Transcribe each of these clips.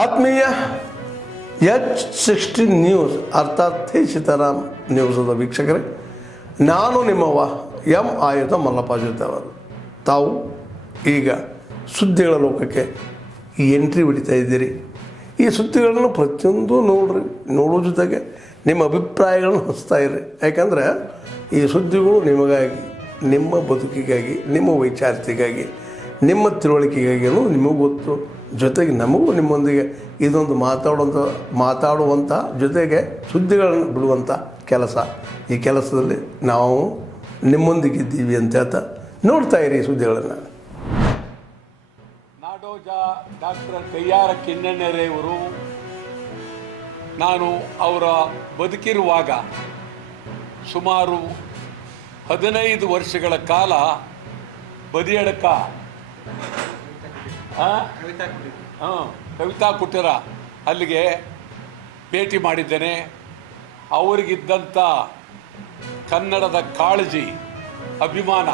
ಆತ್ಮೀಯ H16 news ಅರ್ಥಾತ್ ಹೇ ಸೀತಾರಾಮ್ ನ್ಯೂಸದ ವೀಕ್ಷಕರೇ, ನಾನು ನಿಮ್ಮವ ಎಂ ಆಯುಧ ಮಲ್ಲಪ್ಪ ಜೊತೆ ಅವರು. ತಾವು ಈಗ ಸುದ್ದಿಗಳ ಲೋಕಕ್ಕೆ ಎಂಟ್ರಿ ಹೊಡಿತಾ ಇದ್ದೀರಿ. ಈ ಸುದ್ದಿಗಳನ್ನು ಪ್ರತಿಯೊಂದು ನೋಡೋ ಜೊತೆಗೆ ನಿಮ್ಮ ಅಭಿಪ್ರಾಯಗಳನ್ನು ಹಂಚ್ತಾ ಇರ್ರಿ. ಯಾಕಂದರೆ ಈ ಸುದ್ದಿಗಳು ನಿಮಗಾಗಿ, ನಿಮ್ಮ ಬದುಕಿಗಾಗಿ, ನಿಮ್ಮ ವೈಚಾರಿಕೆಗಾಗಿ, ನಿಮ್ಮ ತಿಳುವಳಿಕೆಗಾಗಿ ನಿಮಗೂ ಗೊತ್ತು. ಜೊತೆಗೆ ನಮಗೂ ನಿಮ್ಮೊಂದಿಗೆ ಇದೊಂದು ಮಾತಾಡುವಂಥ ಜೊತೆಗೆ ಸುದ್ದಿಗಳನ್ನು ಬಿಡುವಂಥ ಕೆಲಸ. ಈ ಕೆಲಸದಲ್ಲಿ ನಾವು ನಿಮ್ಮೊಂದಿಗಿದ್ದೀವಿ ಅಂತ ಹೇಳ್ತಾ ನೋಡ್ತಾ ಇರಿ ಸುದ್ದಿಗಳನ್ನು. ನಾಡೋಜ ಡಾಕ್ಟರ್ ಕಯ್ಯಾರ ಕಿಞ್ಞಣ್ಣೆರೆಯವರು ನಾನು ಅವರ ಬದುಕಿರುವಾಗ ಸುಮಾರು 15 ವರ್ಷಗಳ ಕಾಲ ಬದಿಯಡಕ ಕವಿತಾ ಕುಟೀರ ಅಲ್ಲಿಗೆ ಭೇಟಿ ಮಾಡಿದ್ದೇನೆ. ಅವರಿಗಿದ್ದಂಥ ಕನ್ನಡದ ಕಾಳಜಿ, ಅಭಿಮಾನ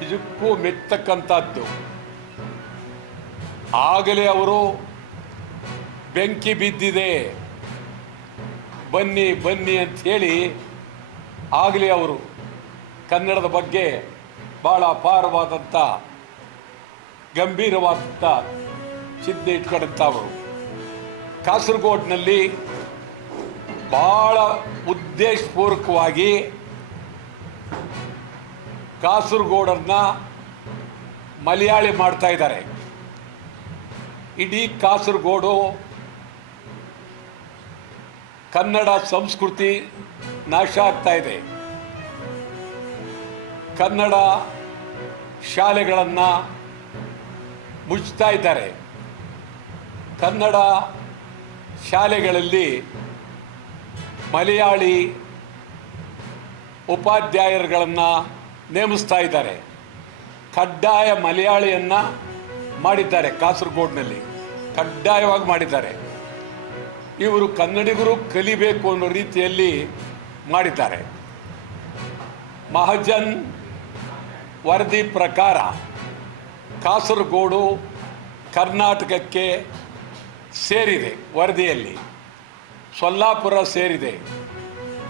ನಿಜಕ್ಕೂ ಮೆಚ್ಚತಕ್ಕಂಥದ್ದು. ಆಗಲೇ ಅವರು ಬೆಂಕಿ ಬಿದ್ದಿದೆ ಬನ್ನಿ ಬನ್ನಿ ಅಂಥೇಳಿ ಆಗಲೇ ಅವರು ಕನ್ನಡದ ಬಗ್ಗೆ ಭಾಳ ಅಪಾರವಾದಂಥ ಗಂಭೀರವಾದಂಥ ಚಿಂತೆ ಇಟ್ಕೊಂಡಂಥವರು. ಕಾಸರಗೋಡಿನಲ್ಲಿ ಭಾಳ ಉದ್ದೇಶಪೂರ್ವಕವಾಗಿ ಕಾಸರಗೋಡನ್ನು ಮಲಯಾಳಿ ಮಾಡ್ತಾ ಇದ್ದಾರೆ. ಇಡೀ ಕಾಸರಗೋಡು ಕನ್ನಡ ಸಂಸ್ಕೃತಿ ನಾಶ ಆಗ್ತಾ ಇದೆ. ಕನ್ನಡ ಶಾಲೆಗಳನ್ನು ಮುಚ್ತಾ ಇದ್ದಾರೆ. ಕನ್ನಡ ಶಾಲೆಗಳಲ್ಲಿ ಮಲಯಾಳಿ ಉಪಾಧ್ಯಾಯರುಗಳನ್ನು ನೇಮಿಸ್ತಾ ಇದ್ದಾರೆ. ಕಡ್ಡಾಯ ಮಲಯಾಳಿಯನ್ನು ಮಾಡಿದ್ದಾರೆ. ಕಾಸರಗೋಡಿನಲ್ಲಿ ಕಡ್ಡಾಯವಾಗಿ ಮಾಡಿದ್ದಾರೆ. ಇವರು ಕನ್ನಡಿಗರು ಕಲಿಬೇಕು ಅನ್ನೋ ರೀತಿಯಲ್ಲಿ ಮಾಡಿದ್ದಾರೆ. ಮಹಾಜನ್ ವರದಿ ಪ್ರಕಾರ ಕಾಸರಗೋಡು ಕರ್ನಾಟಕಕ್ಕೆ ಸೇರಿದೆ. ವರದಿಯಲ್ಲಿ ಸೊಲ್ಲಾಪುರ ಸೇರಿದೆ,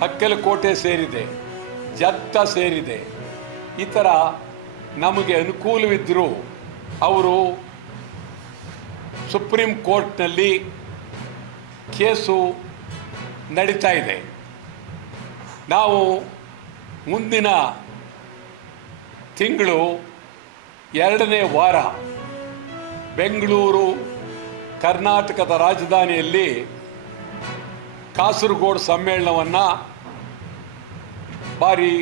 ಅಕ್ಕಲಕೋಟೆ ಸೇರಿದೆ, ಜತ್ತ ಸೇರಿದೆ. ಈ ಥರ ನಮಗೆ ಅನುಕೂಲವಿದ್ದರೂ ಅವರು ಸುಪ್ರೀಂ ಕೋರ್ಟ್ನಲ್ಲಿ ಕೇಸು ನಡೀತಾ ಇದೆ. ನಾವು ಮುಂದಿನ ತಿಂಗಳು 2ನೇ ವಾರ ಬೆಂಗಳೂರು ಕರ್ನಾಟಕದ ರಾಜಧಾನಿಯಲ್ಲಿ ಕಾಸರಗೋಡು ಸಮ್ಮೇಳನವನ್ನು ಭಾರಿ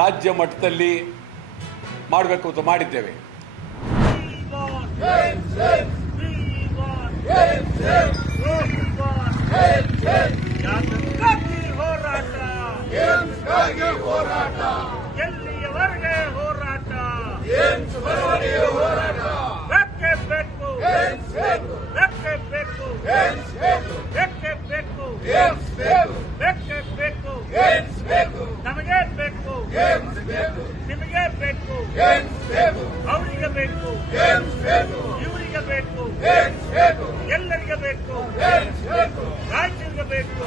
ರಾಜ್ಯ ಮಟ್ಟದಲ್ಲಿ ಮಾಡಬೇಕು ಅಂತ ಮಾಡಿದ್ದೇವೆ. ಎಲ್ಲಿಯವರೆಗೆ ಹೋರಾಟ, ಬೆಕ್ಕೆ ಬೇಕು, ಬೆಕ್ಕೆ ಬೇಕು, ಬೆಕ್ಕೆ ಬೇಕು, ಬೆಕ್ಕೆ ಬೇಕು, ನಮಗೆ ಬೇಕು, ನಿಮಗೆ ಬೇಕು, ಅವರಿಗೆ ಬೇಕು, ಇವರಿಗೆ ಬೇಕು, ಎಲ್ಲರಿಗೆ ಬೇಕು, ರಾಜ್ಯರಿಗೆ ಬೇಕು.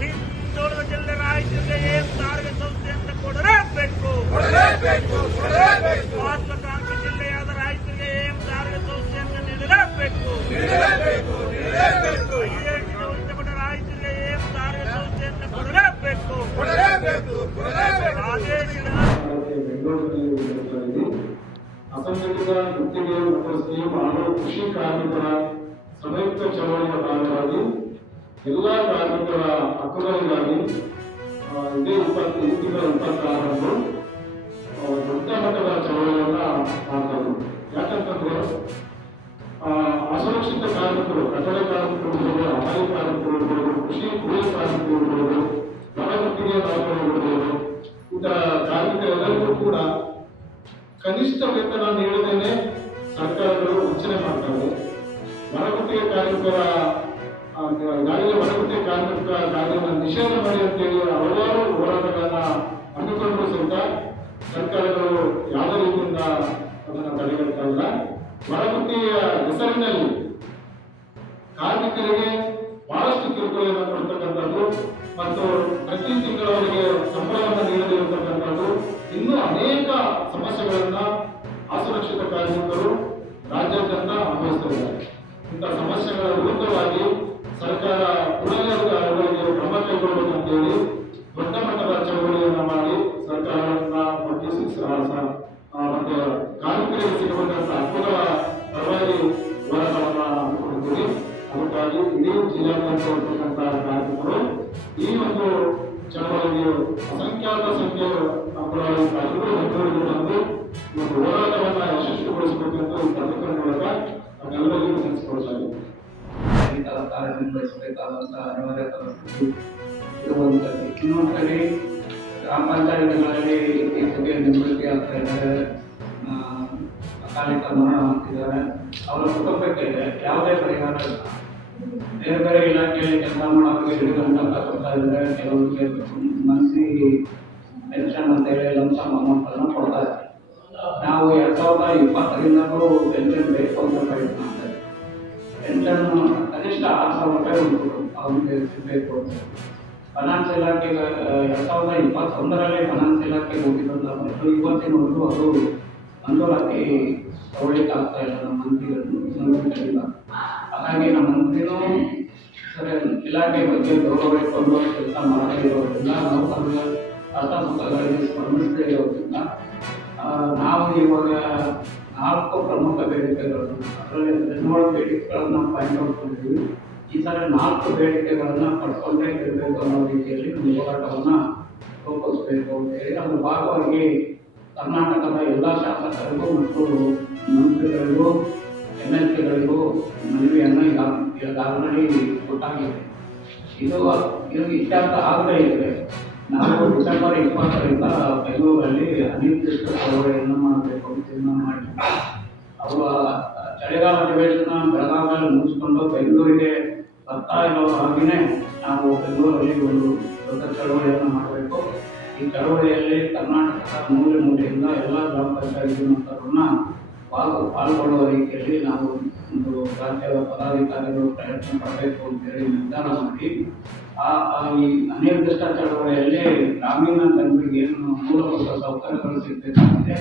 ಹಿಂದುಳಿದ ಜಿಲ್ಲೆ ರಾಜ್ಯಕ್ಕೆ ಸಾರಿಗೆ ಸಂಸ್ಥೆಯನ್ನು ಕೊಡಲೇಬೇಕು. ಮಹತ್ವಾಕಾಂಕ್ಷಿ ಜಿಲ್ಲೆಯಾದ ರಾಜ್ಯಕ್ಕೆ ಸಾರಿಗೆ ಸಂಸ್ಥೆಯನ್ನು ನೀಡಲೇಬೇಕು. ರಾಜ್ಯಕ್ಕೆ ಸಾರಿಗೆ ಸಂಸ್ಥೆಯನ್ನು ಕೊಡಲೇಬೇಕು. ಅಸಂಘಟಿತ ಗುತ್ತಿಗೆ ಮತ್ತು ಸ್ಕೀಮ್ ಹಾಗೂ ಕೃಷಿ ಕಾರ್ಮಿಕರ ಸಂಯುಕ್ತ ಚಳವಳಿಯ ಭಾಗವಾಗಿ ಎಲ್ಲ ಕಾರ್ಮಿಕರ ಹಕ್ಕುಗಳಿಗಾಗಿ ಇದೇ 26ರಂದು ದೊಡ್ಡ ಮಟ್ಟದ ಚಳವಳಿಯನ್ನ ಮಾಡ್ತಾರೆ. ಯಾಕಂತಂದ್ರೆ ಅಸುರಕ್ಷಿತ ಕಾರ್ಮಿಕರು, ಕಟ್ಟಡ ಕಾರ್ಮಿಕರು ಇರ್ಬೋದು, ಹಮಾಲಿ ಕಾರ್ಮಿಕರು ಇರ್ಬೋದು, ಕೃಷಿ ಕೂಲಿ ಕಾರ್ಮಿಕರು ಇರ್ಬೋದು, ಹೊರ ಗುತ್ತಿಗೆ ನೌಕರರು ಇರ್ಬೋದು, ಇಂತಹ ಕಾರ್ಮಿಕರೆಲ್ಲರಿಗೂ ಕೂಡ ಕನಿಷ್ಠ ವೇತನ ನೀಡದೇನೆ ಸರ್ಕಾರಗಳು ವಂಚನೆ ಮಾಡ್ತಾರೆ. ಹೊರಗುತ್ತಿಗೆ ಕಾರ್ಮಿಕರ ಗಾಡಿಗೆ ಹೊರಗುತ್ತಿಗೆ ಕಾರ್ಮಿಕ ಗಾಡಿಯನ್ನು ನಿಷೇಧ ಮಾಡಿ ಅಂತೇಳಿ ಹಲವಾರು ಹೋರಾಟಗಳನ್ನ ಹಮ್ಮಿಕೊಂಡ್ರು ಸಹಿತ ಸರ್ಕಾರಗಳು ಯಾವುದೇ ರೀತಿಯಿಂದ ಅದನ್ನು ತಡೆಗಟ್ತಾ ಇಲ್ಲ. ಹೊರಗುತ್ತಿಗೆಯ ಹೆಸರಿನಲ್ಲಿ ಕಾರ್ಮಿಕರಿಗೆ ಬಹಳಷ್ಟು ಕಿರುಕುಳವನ್ನು ಕೊಡ್ತಕ್ಕಂಥದ್ದು ಮತ್ತು ಪ್ರತಿ ತಿಂಗಳವರಿಗೆ ಸಂಬಳವನ್ನು ನೀಡದಿರತಕ್ಕಂಥದ್ದು, ಇನ್ನೂ ಅನೇಕ ಸಮಸ್ಯೆಗಳನ್ನ ಅಸುರಕ್ಷಿತ ಕಾರ್ಮಿಕರು ರಾಜ್ಯಾದ್ಯಂತ ಅನುಭವಿಸ್ತಿದ್ದಾರೆ. ಇಂಥ ಸಮಸ್ಯೆಗಳ ವಿರುದ್ಧವಾಗಿ ಸರ್ಕಾರ ಕೂಡಲೇ ಅವುಗಳಿಗೆ ಕ್ರಮ ಕೈಗೊಳ್ಳಬೇಕು ಅಂತೇಳಿ ದೊಡ್ಡ ಮಟ್ಟದ ಚಳವಳಿಯನ್ನು ಮಾಡಿ ಸರ್ಕಾರವನ್ನ ಒಗ್ಗೂಡಿಸಿ ಮತ್ತೆ ಕಾರ್ಮಿಕರಿಗೆ ಸಿಗಬೇಕಾದ ಹಕ್ಕುಗಳ ಪರವಾಗಿ ಹೋರಾಟವನ್ನು ಹಮ್ಮಿಕೊಂಡಿದ್ದೀವಿ. ಅದಕ್ಕಾಗಿ ಇಡೀ ಜಿಲ್ಲಾದ್ಯಂತ ಇರ್ತಕ್ಕಂಥ ಕಾರ್ಮಿಕರು ಈ ಒಂದು ಚಳವಳಿಗೆ ಅಸಂಖ್ಯಾತ ಸಂಖ್ಯೆಯ ಅಂಗನವಾಡಿ ಕಾರ್ಮಿಕರು ಬೆಂಗಳೂರಿಗೆ ಬಂದು ಈ ಒಂದು ಹೋರಾಟವನ್ನು ಯಶಸ್ವಿಗೊಳಿಸಬೇಕೆಂದು ಈ ಪತ್ರಿಕೆ ಮೂಲಕ ನಮ್ಮೆಲ್ಲರಿಗೂ ತಿಳಿಸಿಕೊಡ್ತಾ ಇದ್ದೀವಿ. ಕಾರ್ಯನಿರ್ವಹಿಸಬೇಕಾದಂತಹ ಅನಿವಾರ್ಯ ಪರಿಸ್ಥಿತಿ ಇದು ಒಂದು ಕಡೆ. ಇನ್ನೊಂದು ಕಡೆ ಗ್ರಾಮ ಪಂಚಾಯತ್ಗಳಲ್ಲಿ ಇತ್ತೀಚೆಗೆ ನಿವೃತ್ತಿ ಆಗ್ತಾ ಇದ್ದಾರೆ, ಅಕಾಲಿಕ ಮರಣ ಆಗ್ತಿದ್ದಾರೆ. ಅವರ ಕುಟುಂಬಕ್ಕೆ ಯಾವುದೇ ಪರಿಹಾರ ಇಲ್ಲ. ಬೇರೆ ಬೇರೆ ಇಲಾಖೆಯಲ್ಲಿ ಕೆಲಸ ಮಾಡೋರಿಗೆ ಹಿಡಿದಂತ ಕೊಡ್ತಾ ಇದ್ದಾರೆ, ಕೆಲವರಿಗೆ ಮನಸ್ಸಿ ಪೆನ್ಷನ್ ಅಂತೇಳಿ ಲಂಸಮ್ ಅಮೌಂಟ್ ಅನ್ನು ಕೊಡ್ತಾ ಇದ್ದಾರೆ. ನಾವು 2020ರಿಂದಲೂ ಪೆನ್ಷನ್ ಬೇಕು ಅಂತ ಪ್ರಯತ್ನ ಮಾಡ್ತಾ ಇದ್ದೀವಿ. ಪೆನ್ಷನ್ ಕನಿಷ್ಠ 6,000 ರೂಪಾಯಿ ಉಂಟು ಅವರಿಗೆ ಸಿಗಬೇಕು ಅಂತ. ಫೈನಾನ್ಸ್ ಇಲಾಖೆಗೆ 2021ರಲ್ಲಿ ಫೈನಾನ್ಸ್ ಇಲಾಖೆಗೆ ಹೋಗಿದ್ದಂತ ಇವತ್ತಿನವರೆಗೂ ಅದು ಮಂಜೂರಾತಿ ತಗೊಳ್ಳಿಕ್ಕೆ ಆಗ್ತಾ ಇಲ್ಲ ನಮ್ಮ ಮಂತ್ರಿಗಳಿಂದ. ಹಾಗಾಗಿ ನಮ್ಮ ಮಂತ್ರಿನೂ ಸರಿ ಇಲಾಖೆ ಬಗ್ಗೆ ಗೌರವ ಇಟ್ಕೊಂಡು ಕೆಲಸ ಮಾಡದೇ ಇರೋದ್ರಿಂದ, ನೌಕರರ ಕಷ್ಟಸುಖಗಳಿಗೆ ಸ್ಪಂದಿಸದೇ ಇರೋದ್ರಿಂದ ನಾವು ಇವಾಗ 4 ಪ್ರಮುಖ ಬೇಡಿಕೆಗಳನ್ನು, ಅದರಲ್ಲಿ 17 ಬೇಡಿಕೆಗಳನ್ನು ಪಾಯಿಂಟ್ ಔಟ್ ಮಾಡಿದ್ದೀವಿ. ಈ ಸಲ 4 ಬೇಡಿಕೆಗಳನ್ನು ಪಡ್ಕೊಂಡೇ ಇರಬೇಕು ಅನ್ನೋ ರೀತಿಯಲ್ಲಿ ಒಂದು ಹೋರಾಟವನ್ನು ರೂಪಿಸಬೇಕು ಅಂತೇಳಿ ಅದರ ಭಾಗವಾಗಿ ಕರ್ನಾಟಕದ ಎಲ್ಲ ಶಾಸಕರಿಗೂ ಮತ್ತು ಮಂತ್ರಿಗಳಿಗೂ MLCಗಳಿಗೂ ಮನವಿಯನ್ನು ಈಗ ಆಲ್ರೆಡಿ ಕೊಟ್ಟಾಗಿದೆ. ಇದು ಇತ್ಯರ್ಥ ಆಗದೇ ಇದ್ದರೆ ನಾವು ಡಿಸೆಂಬರ್ 20ರಿಂದ ಬೆಂಗಳೂರಲ್ಲಿ ಅನಿರ್ದಿಷ್ಟ ಚಳವಳಿಯನ್ನು ಮಾಡಬೇಕು ಅಂತ ತೀರ್ಮಾನ ಮಾಡಿದ್ವಿ. ಅವರು ಚಳಿಗಾಲ ಅಧಿವೇಶನ ಬೆಳಗಾವಿಯಲ್ಲಿ ಮುಗಿಸ್ಕೊಂಡು ಬೆಂಗಳೂರಿಗೆ ಬರ್ತಾ ಇರೋ ಹಾಗೆಯೇ ನಾವು ಬೆಂಗಳೂರಲ್ಲಿ ಒಂದು ದೊಡ್ಡ ಚಳವಳಿಯನ್ನು ಮಾಡಬೇಕು. ಈ ಚಳವಳಿಯಲ್ಲಿ ಕರ್ನಾಟಕದ ಮೂಲೆಯಿಂದ ಎಲ್ಲ ಗ್ರಾಮ ಪಂಚಾಯತ್ ನೌಕರರನ್ನ ಪಾಲ್ಗೊಳ್ಳುವ ರೀತಿಯಲ್ಲಿ ನಾವು ಒಂದು ರಾಜ್ಯದ ಪದಾಧಿಕಾರಿಗಳು ಪ್ರಯತ್ನ ಪಡಬೇಕು ಅಂತೇಳಿ ನಿರ್ಧಾರ ಮಾಡಿ ಈ ಅನಿರ್ದಿಷ್ಟ ಚಳವಳಿಯಲ್ಲಿ ಗ್ರಾಮೀಣ ಜನರಿಗೆ ಏನು ಮೂಲಭೂತ ಸೌಕರ್ಯಗಳು ಸಿಗಬೇಕಾಗಿದೆ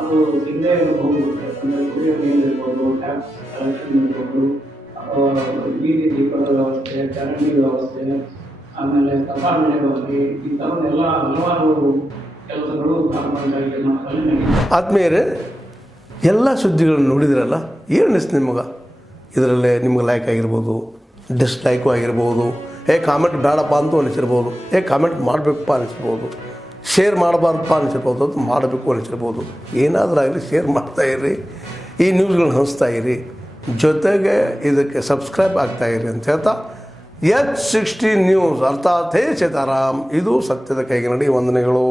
ಅದು ಸಿಗದೇ ಇರಬಹುದು. ಯಾಕಂದರೆ ಕುಡಿಯೋ ನೀರು ಇರ್ಬೋದು, ಟ್ಯಾಕ್ಸ್ ಕಲೆಕ್ಷನ್ ಇರ್ಬೋದು, ಅಥವಾ ಬೀದಿ ದೀಪದ ವ್ಯವಸ್ಥೆ, ಚರಂಡಿ ವ್ಯವಸ್ಥೆ, ಆಮೇಲೆ ಕಸ ವಿಲೇವಾರಿ, ಈ ಥರದ್ದೆಲ್ಲ ಹಲವಾರು ಕೆಲಸಗಳು ಗ್ರಾಮ ಪಂಚಾಯತಿ ಮಟ್ಟದಲ್ಲಿ ನಡೀತವೆ. ಆದ್ಮೇಲೆ ಎಲ್ಲ ಸುದ್ದಿಗಳನ್ನು ನೋಡಿದ್ರಲ್ಲ, ಏನು ಅನಿಸ್ತು ನಿಮಗೆ? ಇದರಲ್ಲೇ ನಿಮ್ಗೆ ಲೈಕ್ ಆಗಿರ್ಬೋದು, ಡಿಸ್ಲೈಕು ಆಗಿರ್ಬೋದು, ಕಾಮೆಂಟ್ ಬೇಡಪ್ಪ ಅಂತೂ ಅನಿಸಿರ್ಬೋದು, ಕಾಮೆಂಟ್ ಮಾಡಬೇಕಪ್ಪ ಅನಿಸಿರ್ಬೋದು, ಶೇರ್ ಮಾಡಬಾರ್ದಪ್ಪ ಅನಿಸಿರ್ಬೋದು, ಅದು ಮಾಡಬೇಕು ಅನಿಸಿರ್ಬೋದು. ಏನಾದರೂ ಆಗಲಿ ಶೇರ್ ಮಾಡ್ತಾಯಿರಿ, ಈ ನ್ಯೂಸ್ಗಳನ್ನ ಹಂಚ್ತಾ ಇರಿ, ಜೊತೆಗೆ ಇದಕ್ಕೆ ಸಬ್ಸ್ಕ್ರೈಬ್ ಆಗ್ತಾಯಿರಿ ಅಂತ ಹೇಳ್ತಾ H16 ನ್ಯೂಸ್ ಅರ್ಥಾತ್ ಹೇ ಸೀತಾರಾಮ್, ಇದು ಸತ್ಯದ ಕೈಗೆ ನಡಿ. ವಂದನೆಗಳು.